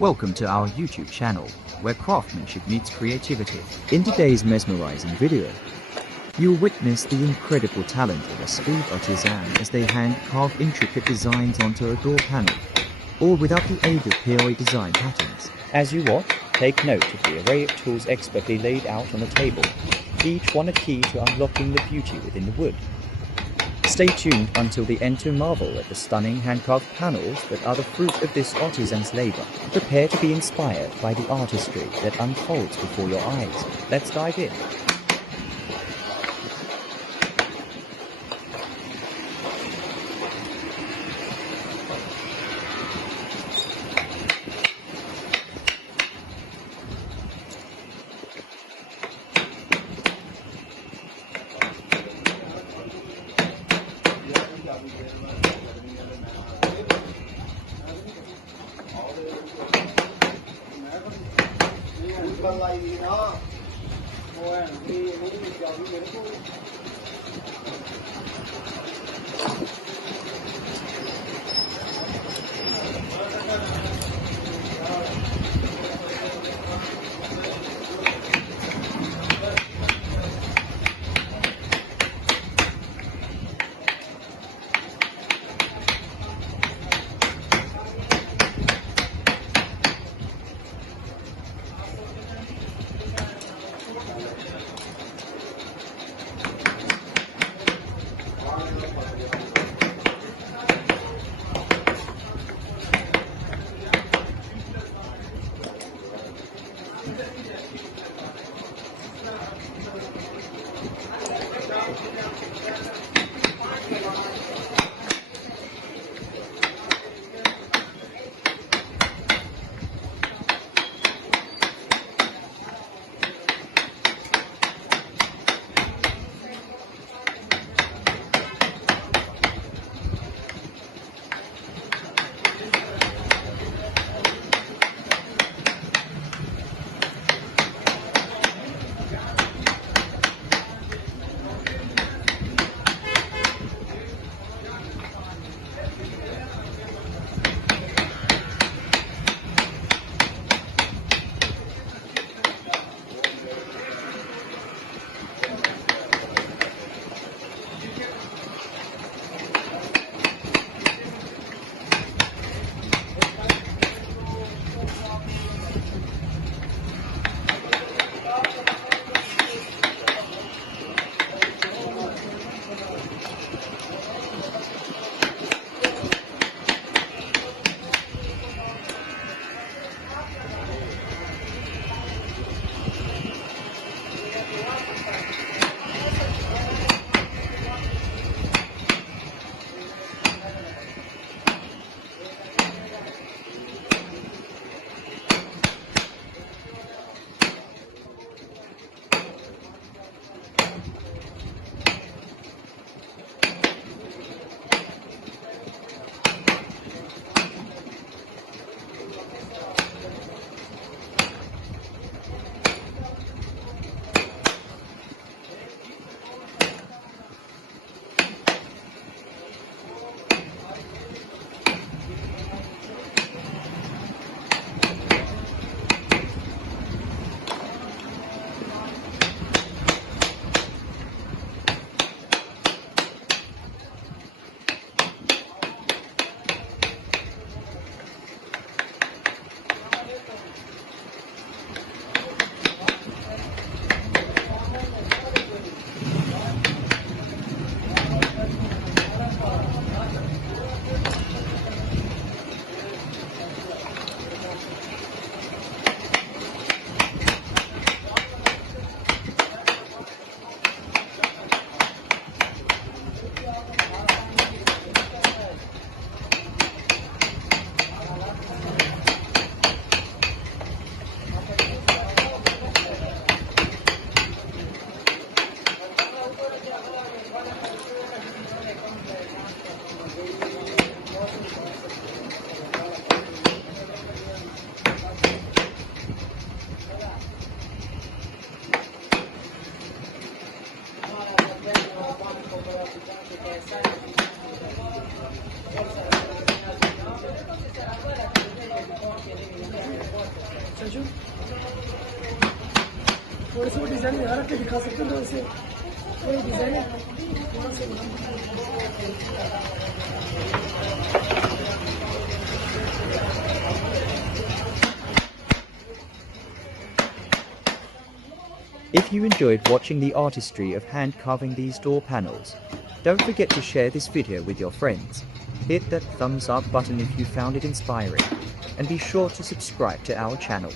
Welcome to our YouTube channel, where craftsmanship meets creativity. In today's mesmerizing video, you'll witness the incredible talent of a skilled artisan as they hand-carve intricate designs onto a door panel, all without the aid of POA design patterns. As you watch, take note of the array of tools expertly laid out on the table, each one a key to unlocking the beauty within the wood. Stay tuned until the end to marvel at the stunning handcraft panels that are the fruit of this artisan's labor. Prepare to be inspired by the artistry that unfolds before your eyes. Let's dive in. बाजू थोड़े से design यहाँ रख के दिखा सकते हैं, तो ऐसे कोई डिज़ाइन है थोड़ा सा If you enjoyed watching the artistry of hand carving these door panels, don't forget to share this video with your friends. Hit that thumbs up button if you found it inspiring, and be sure to subscribe to our channel.